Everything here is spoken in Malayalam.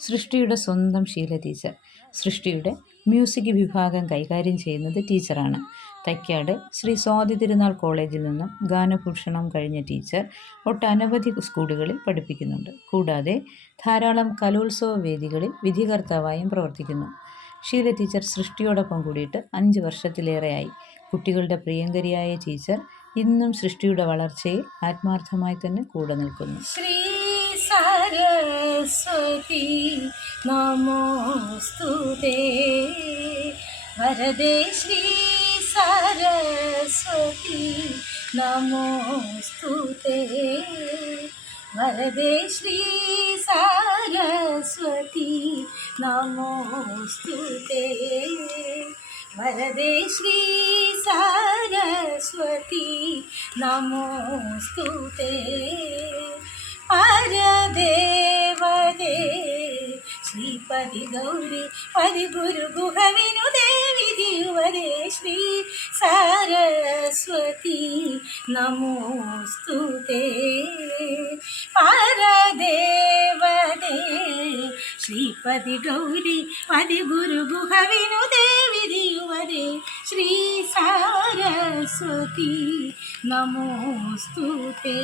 സൃഷ്ടിയുടെ സ്വന്തം ശീല ടീച്ചർ സൃഷ്ടിയുടെ മ്യൂസിക് വിഭാഗം കൈകാര്യം ചെയ്യുന്നത് ടീച്ചറാണ് തൈക്കാട് ശ്രീ സ്വാതി തിരുനാൾ കോളേജിൽ നിന്നും ഗാനഭൂഷണം കഴിഞ്ഞ ടീച്ചർ ഒട്ടനവധി സ്കൂളുകളിൽ പഠിപ്പിക്കുന്നുണ്ട്. കൂടാതെ ധാരാളം കലോത്സവ വേദികളിൽ വിധികർത്താവായും പ്രവർത്തിക്കുന്നു. ശീല ടീച്ചർ സൃഷ്ടിയോടൊപ്പം കൂടിയിട്ട് അഞ്ച് വർഷത്തിലേറെയായി. കുട്ടികളുടെ പ്രിയങ്കരിയായ ടീച്ചർ ഇന്നും സൃഷ്ടിയുടെ വളർച്ചയിൽ ആത്മാർത്ഥമായി തന്നെ കൂടെ നിൽക്കുന്നു. ശ്രീ സരസ്വതി നമോസ്തുതേ വരദേ ശ്രീ സരസ്വതി നമോസ്തുതേ വരദേ ശ്രീ സരസ്വതി നമോസ്തുതേ വരദേ ശ്രീ സരസ്വതി നമോസ്തുതേ പരദേവതേ ശ്രീപതി ഗൗരി പതി ഗുരു ഗുഹവിനു ദേവി ദിവരേ ശ്രീ സരസ്വതി നമോസ്തുതേ പരദേവതേ ശ്രീപതി ഗൗരി പതി ഗുരു ഗുഹവിനു ദേവി ദിവരേ ശ്രീ സരസ്വതി നമോസ്തുതേ